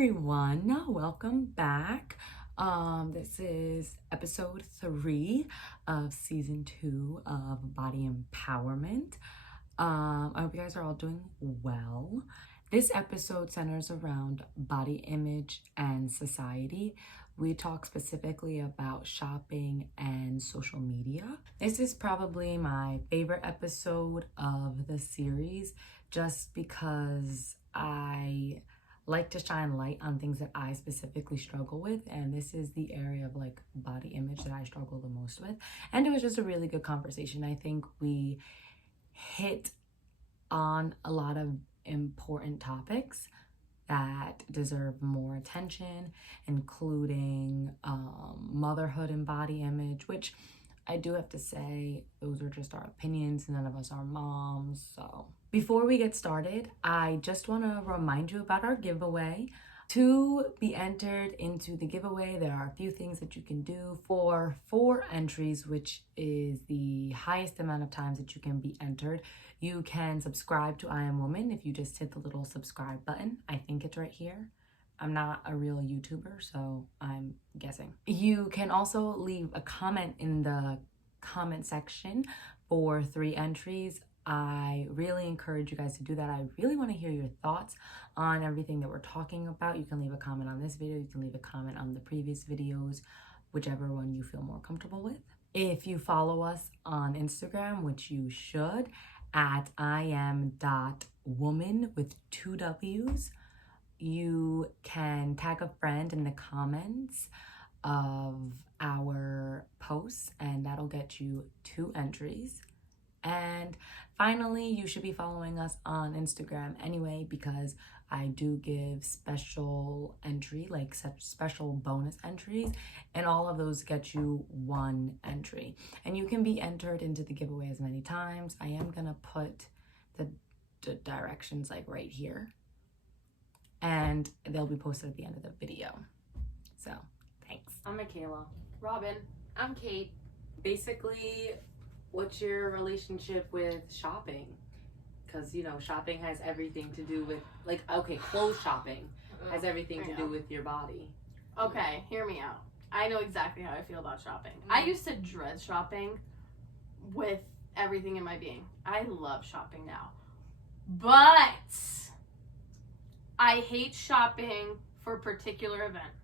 everyone, welcome back. This is episode 3 of season 2 of Body Empowerment. I hope you guys are all doing well. This episode centers around body image and society. We talk specifically about shopping and social media. This is probably my favorite episode of the series just because I like to shine light on things that I specifically struggle with, and this is the area of like body image that I struggle the most with. And it was just a really good conversation. I think we hit on a lot of important topics that deserve more attention, including motherhood and body image, which I do have to say, those are just our opinions. None of us are moms. So before we get started, I just want to remind you about our giveaway. To be entered into the giveaway, there are a few things that you can do. For 4 entries, which is the highest amount of times that you can be entered, you can subscribe to I Am Woman if you just hit the little subscribe button. I think it's right here. I'm not a real YouTuber, so I'm guessing. You can also leave a comment in the comment section for 3 entries. I really encourage you guys to do that. I really want to hear your thoughts on everything that we're talking about. You can leave a comment on this video. You can leave a comment on the previous videos, whichever one you feel more comfortable with. If you follow us on Instagram, which you should, at iam.woman with 2 W's, you can tag a friend in the comments of our posts, and that'll get you 2 entries. And finally, you should be following us on Instagram anyway, because I do give special entry, like such special bonus entries, and all of those get you 1 entry. And you can be entered into the giveaway as many times. I am gonna put the directions like right here, and they'll be posted at the end of the video. So, thanks. I'm Michaela. Robin. I'm Kate. Basically, what's your relationship with shopping? Because, you know, shopping has everything to do with, like, okay, clothes shopping has everything to do with your body. Okay, hear me out. I know exactly how I feel about shopping. I used to dread shopping with everything in my being. I love shopping now. But I hate shopping for a particular event.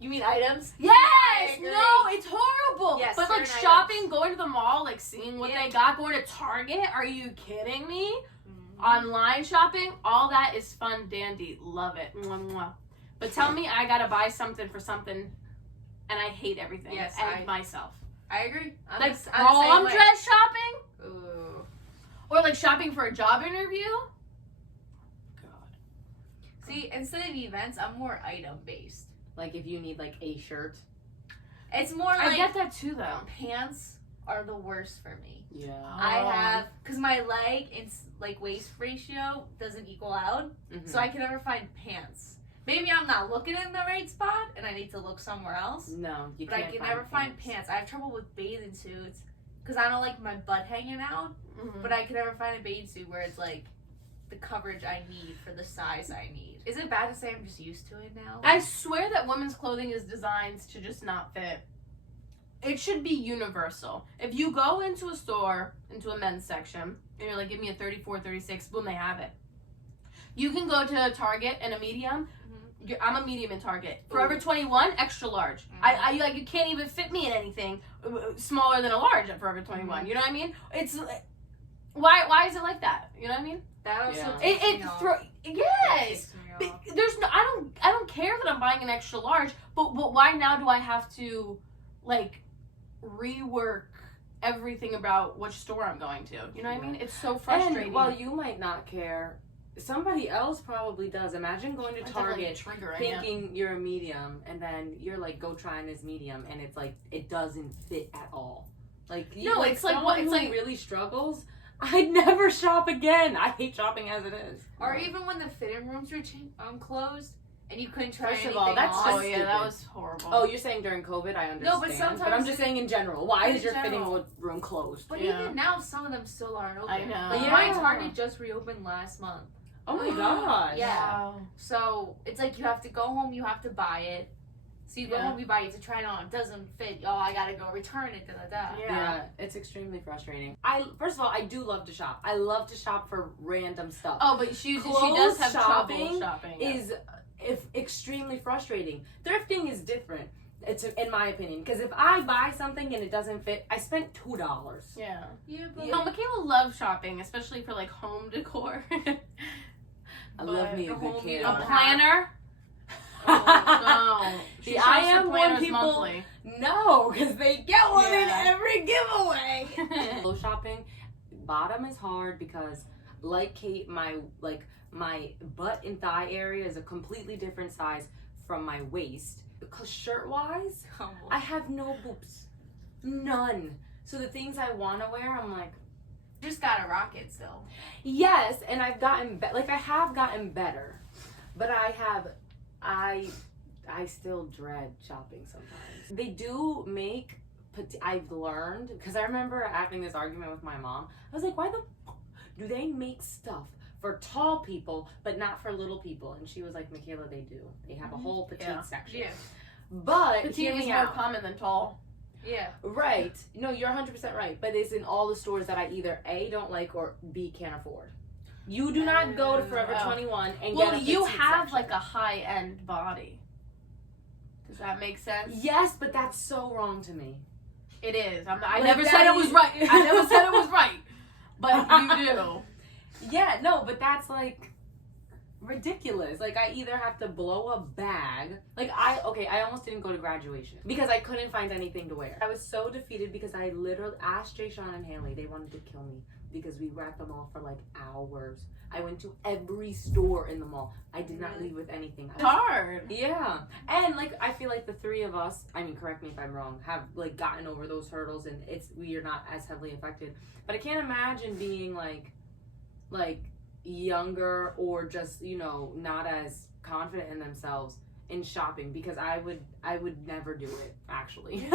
You mean items? Yes! No, it's horrible. Yes, but like shopping, items. Going to the mall, like seeing what they got, going to Target, are you kidding me? Mm-hmm. Online shopping, all that is fun, dandy. Love it. Mwah, mwah. But tell me I gotta buy something for something and I hate everything. Yes, and myself. I agree. Like prom dress shopping? Ooh. Or like shopping for a job interview? God. See, instead of events, I'm more item based. Like if you need like a shirt. It's more like I get that too though. Pants are the worst for me. Yeah. I have, because my leg and like waist ratio doesn't equal out, so I can never find pants. Maybe I'm not looking in the right spot and I need to look somewhere else. No, you but can't. I can never find pants. I have trouble with bathing suits because I don't like my butt hanging out, but I can never find a bathing suit where it's like the coverage I need for the size I need. Is it bad to say I'm just used to it now? I swear that women's clothing is designed to just not fit. It should be universal. If you go into a store, into a men's section, and you're like, give me a 34, 36, boom, they have it. You can go to Target and a medium. I'm a medium in Target. Forever 21, extra large. I like, you can't even fit me in anything smaller than a large at Forever 21. You know what I mean? It's why is it like that? You know what I mean? That also yes. There's no, I don't care that I'm buying an extra large, but why now do I have to like rework everything about which store I'm going to? You know what I mean? It's so frustrating. And while you might not care, somebody else probably does. Imagine going to Target thinking you're a medium, and then you're like, go try on this medium, and it's like it doesn't fit at all. Like no, it's like what it's like really struggles. I'd never shop again. I hate shopping as it is. Or even when the fitting rooms were closed and you couldn't try anything anything on. That's just oh yeah, that was horrible. Oh, you're saying during COVID? I understand. No, but sometimes I'm just saying in general. Why is your fitting room closed? But even now, some of them still aren't open. I know. Like my Target just reopened last month. Oh my gosh. Yeah. Wow. So it's like you have to go home, you have to buy it. So you go home, you buy it to try it on. It doesn't fit. Oh, I gotta go return it. Da da da. Yeah. It's extremely frustrating. First of all, I do love to shop. I love to shop for random stuff. Oh, but she does Clothes have shopping trouble shopping. Yeah. Is extremely frustrating. Thrifting is different. It's in my opinion, because if I buy something and it doesn't fit, I spent $2. Yeah. But No, Michaela loves shopping, especially for like home decor. I love me a good home you candle. A don't planner. Oh, no. She See, shops I for am one planners people. monthly. No, because they get one in Yeah. every giveaway. Clothes shopping, bottom is hard because, like Kate, my butt and thigh area is a completely different size from my waist. Because shirt-wise, I have no boobs, none. So the things I want to wear, I'm like, just gotta rock it still. yes, and I've gotten I have gotten better, but I still dread shopping sometimes. They do make, I've learned, because I remember having this argument with my mom. I was like, why the f- do they make stuff for tall people but not for little people? And she was like, Michaela, they do. They have a whole petite section. Yeah. But Petite hear is me more out. common than tall. Yeah. Right. No, you're 100% right. But it's in all the stores that I either A, don't like, or B, can't afford. You do not go to Forever Oh. 21 and Well, get a you petite have section. like a high-end body. Does that make sense? Yes, but that's so wrong to me. It is. I Like never that said it you- was right. I never said it was right. But you do. Yeah, no, but that's like ridiculous. Like I either have to blow a bag. I almost didn't go to graduation because I couldn't find anything to wear. I was so defeated because I literally asked Jay Sean and Haley. They wanted to kill me because we were at the mall for like hours. I went to every store in the mall. I did not leave with anything. It's hard. Yeah. And I feel like the three of us, I mean, correct me if I'm wrong, have gotten over those hurdles and we are not as heavily affected. But I can't imagine being like younger or just, not as confident in themselves in shopping because I would never do it actually.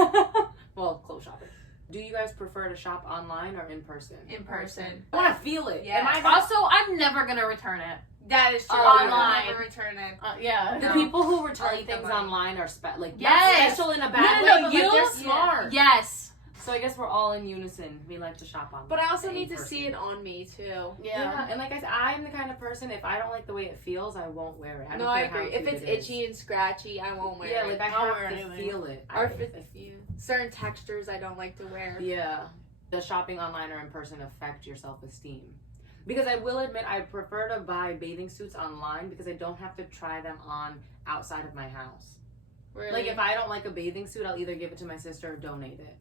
Well, clothes shopping. Do you guys prefer to shop online or in person? In person. I want to feel it. Yeah. Am I gonna- Also, I'm never gonna return it. That is true. Online. I'll never return it. Yeah. The No. people who return I like the things money. online are not Yes. special in a No, bad no, way, no, but you- they're smart. Yes. So I guess we're all in unison. We like to shop online. But I also in need to person. see it on me too. Yeah, and like I said, I'm the kind of person, if I don't like the way it feels, I won't wear it. No, I agree. If it's itchy and scratchy, I won't wear yeah, it. like I I'll have wear to anything. feel it. Or if it's certain textures I don't like to wear. Yeah. Does shopping online or in person affect your self-esteem? Because I will admit, I prefer to buy bathing suits online because I don't have to try them on outside of my house. Really? Like if I don't like a bathing suit, I'll either give it to my sister or donate it.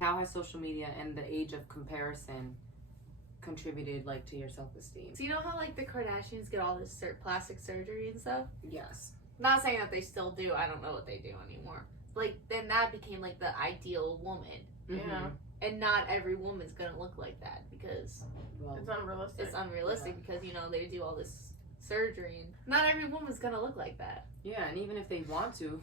How has social media and the age of comparison contributed to your self-esteem? So you know how the Kardashians get all this plastic surgery and stuff? Yes. Not saying that they still do. I don't know what they do anymore. Then that became the ideal woman. Yeah. And not every woman's gonna look like that because Well, It's unrealistic. it's unrealistic because they do all this surgery and not every woman's gonna look like that. yeah, and even if they want to,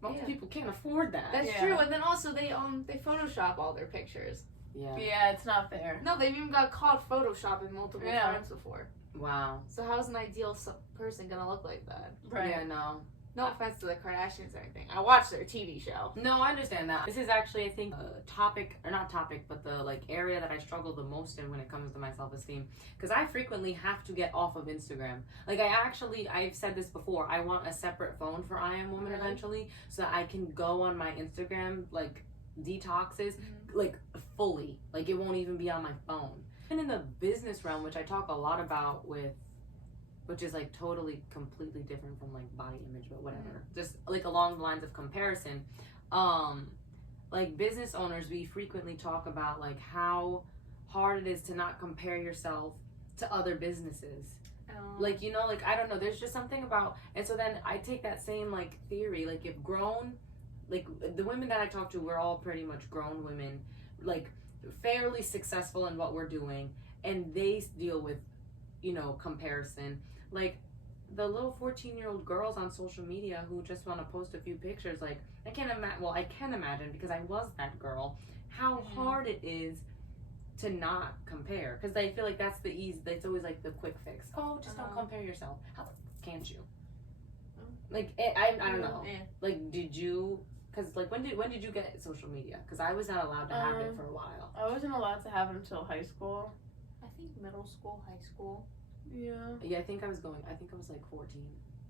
most Yeah. people can't afford that. That's Yeah. true. And then also they Photoshop all their pictures. Yeah. Yeah, it's not fair. No, they've even got caught photoshopping multiple Yeah. times before. Wow. So how's an ideal person gonna look like that? Right. Yeah, no. No offense to the Kardashians or anything. I watched their TV show. No, I understand that. This is actually, I think, a topic, or not topic, but the area that I struggle the most in when it comes to my self-esteem. Because I frequently have to get off of Instagram. I've said this before, I want a separate phone for I Am Woman Really? eventually, so that I can go on my Instagram, detoxes, fully. It won't even be on my phone. And in the business realm, which I talk a lot about which is totally completely different from body image, but whatever, just along the lines of comparison, business owners, we frequently talk about how hard it is to not compare yourself to other businesses. I don't know, there's just something about, and so then I take that same theory, if grown, the women that I talk to, we're all pretty much grown women, fairly successful in what we're doing, and they deal with comparison. The little 14-year-old girls on social media who just want to post a few pictures, I can imagine because I was that girl, how hard it is to not compare, because I feel like that's the easy. That's always like the quick fix. Oh, just don't compare yourself. How can't you? Like I don't know. Yeah. Like, did you? Because like when did you get social media? Because I was not allowed to have it for a while. I wasn't allowed to have it until high school. I think middle school, high school. Yeah. Yeah, I think I was like 14,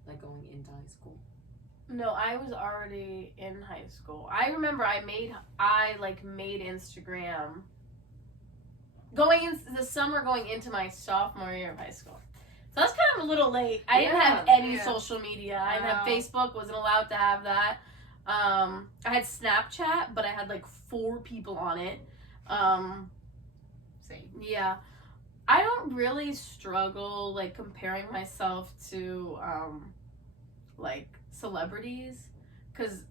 like going into high school. No, I was already in high school. I remember I made Instagram going into the summer going into my sophomore year of high school. So that's kind of a little late. I didn't have any social media. I didn't have Facebook, wasn't allowed to have that. I had Snapchat, but I had like 4 people on it. Same. Yeah. I don't really struggle like comparing myself to like celebrities, because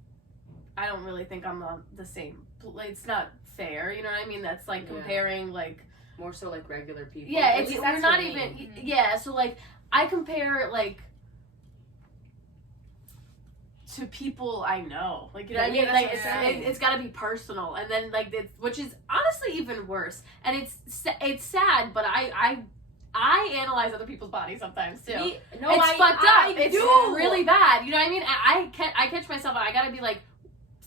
I don't really think I'm the same. Like, it's not fair, you know what I mean? That's like comparing like more so like regular people. Yeah, it's we're not even so like I compare like to people I know, like, you know what I mean? Like it's got to be personal, and then like which is honestly even worse, and it's sad, but I analyze other people's bodies sometimes too. It's fucked up. It's really bad. You know what I mean? I catch myself, and I gotta be like,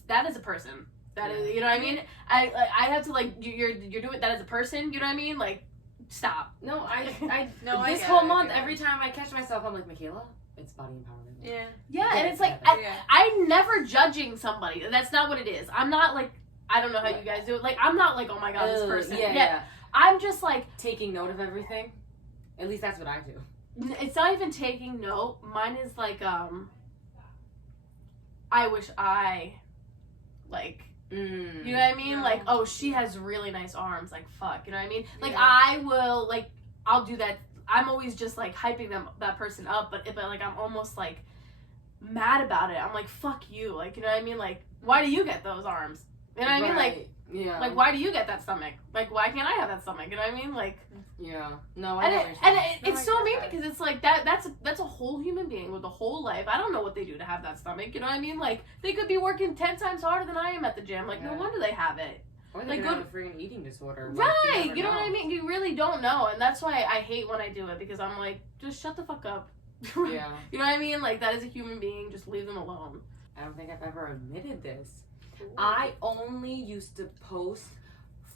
that is a person. That is, you know what I mean? I have to like, you're doing that as a person. You know what I mean? Like, stop. No, I no. This whole month, every time I catch myself, I'm like, Michaela, it's body empowerment. Yeah, and it's like I'm never judging somebody. That's not what it is. I'm not like, I don't know how you guys do it. Like, I'm not like, oh my god, this person. Yeah. I'm just like taking note of everything. At least that's what I do. It's not even taking note. Mine is like, I wish I, like, you know what I mean? No. Like, oh, she has really nice arms. Like, fuck, you know what I mean? Like, I will, like, I'll do that. I'm always just, like, hyping that person up, but like, I'm almost, like, mad about it. I'm like, fuck you. Like, you know what I mean? Like, why do you get those arms? You know what I mean? Like, like, why do you get that stomach? Like, why can't I have that stomach? You know what I mean? Like, no, it's so mean because it's like that's a whole human being with a whole life. I don't know what they do to have that stomach. You know what I mean? Like, they could be working 10 times harder than I am at the gym. Like, no wonder they have it. Or they could have a freaking eating disorder. Right? You know what I mean? You really don't know, and that's why I hate when I do it, because I'm like, just shut the fuck up. Yeah. You know what I mean? Like, that is a human being. Just leave them alone. I don't think I've ever admitted this. I only used to post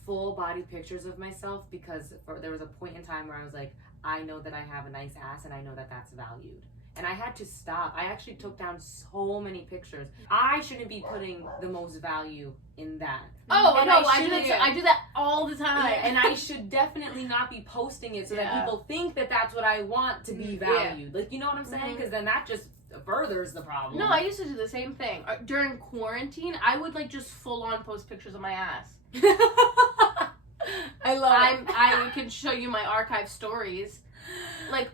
full body pictures of myself because there was a point in time where I was like, I know that I have a nice ass and I know that that's valued. And I had to stop. I actually took down so many pictures. I shouldn't be putting the most value in that. Oh, and no, I do that all the time. And I should definitely not be posting it so that people think that that's what I want to be valued. Like, you know what I'm saying? Because then that just furthers the problem. No, I used to do the same thing. During quarantine, I would like just full on post pictures of my ass. I can show you my archive stories. Like,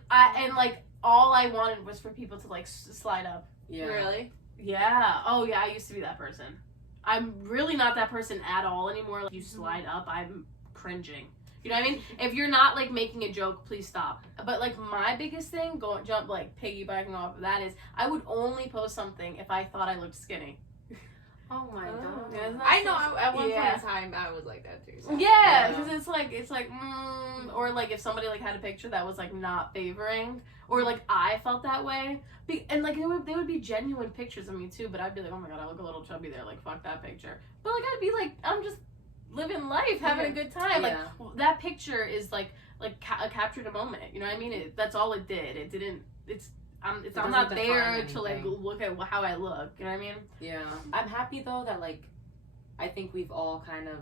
all I wanted was for people to like slide up. Yeah. Really? Yeah. Oh yeah, I used to be that person. I'm really not that person at all anymore. Like, you slide up, I'm cringing. You know what I mean? If you're not like making a joke, please stop. But like, my biggest thing, piggybacking off of that, is I would only post something if I thought I looked skinny. Oh my god! I know. At one point in time, I was like that too. So. Yeah, because it's like, or like if somebody like had a picture that was like not favoring, or like I felt that way, and like they would be genuine pictures of me too. But I'd be like, oh my god, I look a little chubby there. Like, fuck that picture. But like, I'd be like, I'm just living life, having a good time. Like, that picture is like captured a moment. You know what I mean? That's all it did. It didn't. I'm not there to like look at how I look. You know what I mean? Yeah. I'm happy though that like, I think we've all kind of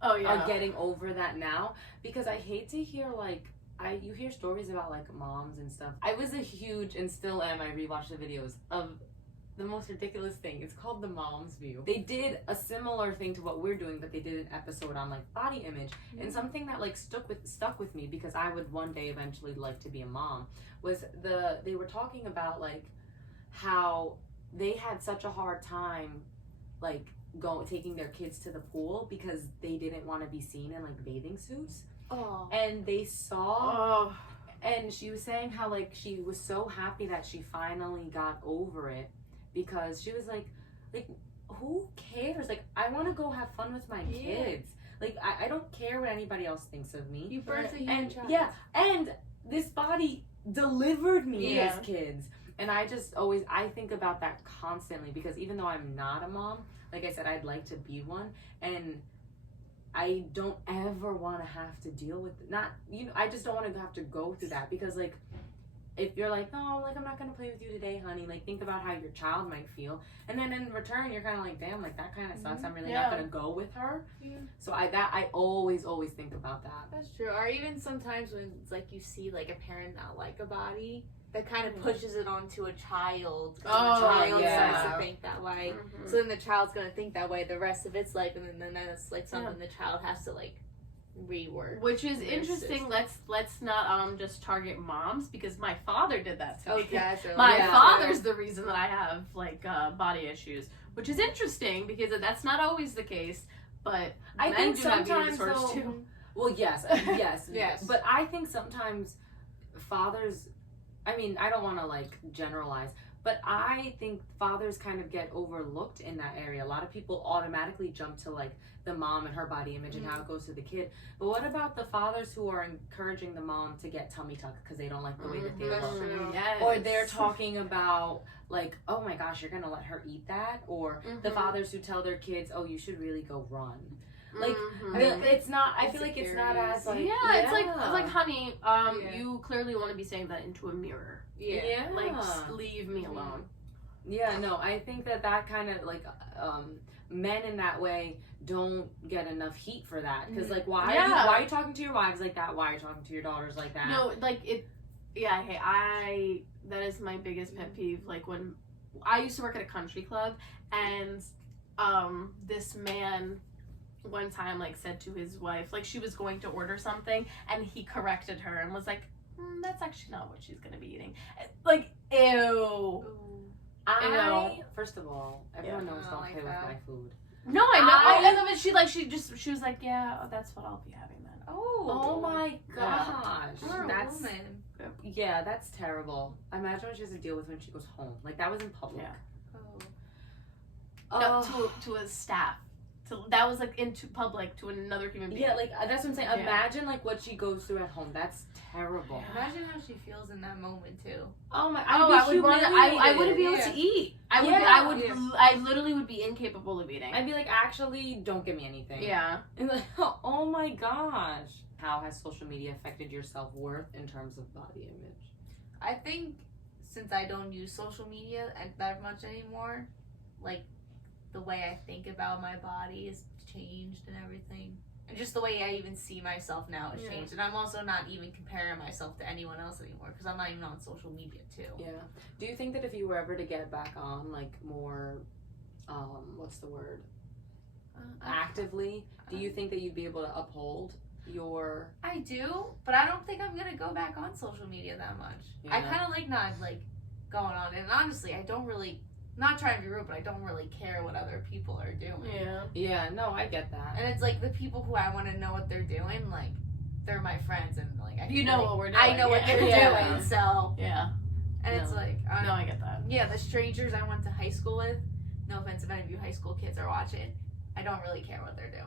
are getting over that now, because I hate to hear like you hear stories about like moms and stuff. I was a huge, and still am, I rewatch the videos of the most ridiculous thing. It's called The Mom's View. They did a similar thing to what we're doing, but they did an episode on like body image. And something that like stuck with me, because I would one day eventually like to be a mom, was they were talking about like how they had such a hard time like taking their kids to the pool because they didn't want to be seen in like bathing suits. Oh. And they saw and she was saying how like she was so happy that she finally got over it, because she was like who cares? Like, I want to go have fun with my kids. Like, I don't care what anybody else thinks of me. You birthed a human And child. yeah, and this body delivered me Yeah. as kids. And I just always, I think about that constantly, because even though I'm not a mom, like I said, I'd like to be one. And I don't ever want to have to deal with I just don't want to have to go through that, because like, if you're like, no, like, I'm not going to play with you today, honey, like, think about how your child might feel. And then in return, you're kind of like, damn, like, that kind of sucks. I'm really not going to go with her. Yeah. So I always think about that. That's true. Or even sometimes when it's like you see like a parent not like a body, that kind of pushes it onto a child. And Oh, the child yeah. starts to think that way. Mhm. So then the child's gonna think that way the rest of its life, and then it's like something the child has to like rework. Which is their interesting. system. Let's not just target moms, because my father did that to Oh, me. yeah, so My Yeah. father's the reason that I have like body issues, which is interesting because that's not always the case. But I men think do have eating sometimes, disorders though, too. well, yes, Yes. But I think sometimes fathers, I mean, I don't want to like generalize, but I think fathers kind of get overlooked in that area. A lot of people automatically jump to like the mom and her body image and how it goes to the kid. But what about the fathers who are encouraging the mom to get tummy tuck because they don't like the way that they That's look? true. Yes. Or they're talking about like, oh my gosh, you're gonna let her eat that? Or the Mhm. fathers who tell their kids, oh, you should really go run. Like, Mhm. it's not, I feel like it's not as like, yeah, it's like, honey, Yeah. you clearly want to be saying that into a mirror. Yeah. Like, just leave me alone. Yeah, no, I think that kind of like men in that way don't get enough heat for that, because like why are you talking to your wives like that? Why are you talking to your daughters like that? No, like it. Yeah, hey, that is my biggest pet peeve. Like when I used to work at a country club, and this man one time like said to his wife, like she was going to order something, and he corrected her and was like, "That's actually not what she's gonna be eating." Like, ew. First of all, everyone knows I don't don't like play that. with my food. No, I know. I- And then she was like, "Yeah, that's what I'll be having then." Oh my gosh, Poor that's woman. that's terrible. Imagine what she has to deal with when she goes home. Like that was in public. Yeah. Oh. No, to a staff. That was like into public to another human being. Yeah, like that's what I'm saying. Yeah. Imagine like what she goes through at home. That's terrible. Imagine how she feels in that moment too. Oh my! I wouldn't be able Yeah. to eat. I Yeah. I literally would be incapable of eating. I'd be like, actually, don't give me anything. Yeah. And like, oh my gosh. How has social media affected your self-worth in terms of body image? I think since I don't use social media that much anymore, like the way I think about my body has changed and everything. And just the way I even see myself now has changed. And I'm also not even comparing myself to anyone else anymore because I'm not even on social media too. Yeah. Do you think that if you were ever to get back on, like, more, what's the word? Actively, do you think that you'd be able to uphold your... I do, but I don't think I'm going to go back on social media that much. I Yeah. kind of like not like going on. And honestly, I don't really, not trying to be rude, but I don't really care what other people are doing. Yeah. Yeah, no, I get that. And it's like the people who I want to know what they're doing, like they're my friends, and like I You feel know like what we're doing. I know what they're Yeah. doing, so Yeah. and it's No. like No, I get that. yeah, the strangers I went to high school with. No offense if any of you high school kids are watching, I don't really care what they're doing.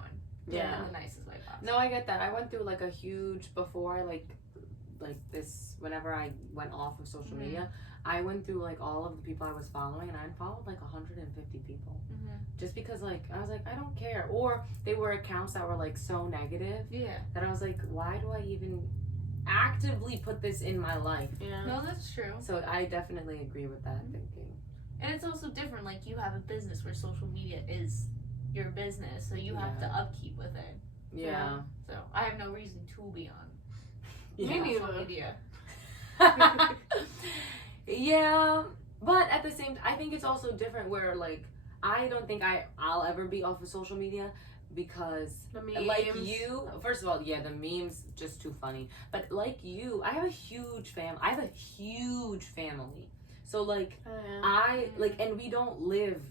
Yeah. In the nicest way possible. No, I get that. I went through like a huge, before I like this, whenever I went off of social media, I went through like all of the people I was following, and I unfollowed like 150 people. Just because like, I was like, I don't care. Or they were accounts that were like so negative Yeah. that I was like, why do I even actively put this in my life? Yeah. No, that's true. So I definitely agree with that thinking. And it's also different. Like you have a business where social media is your business, so you have to upkeep with it. Yeah. So I have no reason to be on Me social neither. media. Yeah, but at the same time, I think it's also different where like I don't think I'll ever be off of social media because The memes. like you, first of all, yeah, the memes just too funny. But like you, I have a huge family. So like I like, and we don't live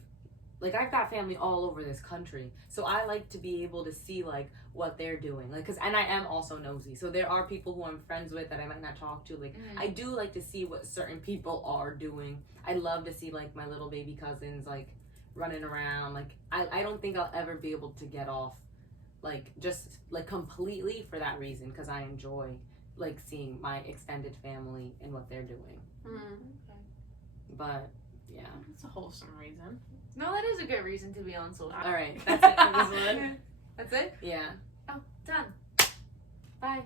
like, I've got family all over this country, so I like to be able to see like what they're doing, like, and I am also nosy, so there are people who I'm friends with that I might not talk to, like I do like to see what certain people are doing. I love to see like my little baby cousins like running around. Like I don't think I'll ever be able to get off like just like completely for that reason, because I enjoy like seeing my extended family and what they're doing. But yeah, It's a wholesome reason. No, that is a good reason to be on social. all right, that's it for this one. That's it? Yeah. Oh, done. Bye.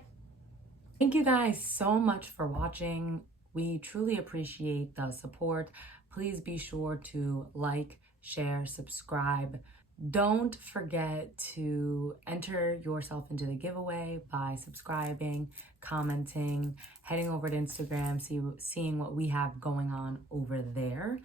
Thank you guys so much for watching. We truly appreciate the support. Please be sure to like, share, subscribe. Don't forget to enter yourself into the giveaway by subscribing, commenting, heading over to Instagram, seeing what we have going on over there.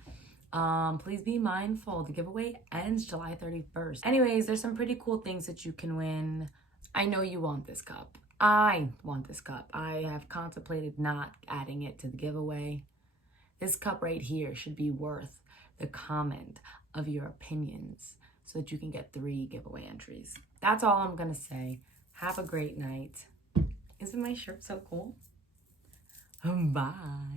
Please be mindful. The giveaway ends July 31st. Anyways, there's some pretty cool things that you can win. I know you want this cup. I want this cup. I have contemplated not adding it to the giveaway. This cup right here should be worth the comment of your opinions so that you can get 3 giveaway entries. That's all I'm gonna say. Have a great night. Isn't my shirt so cool? Bye.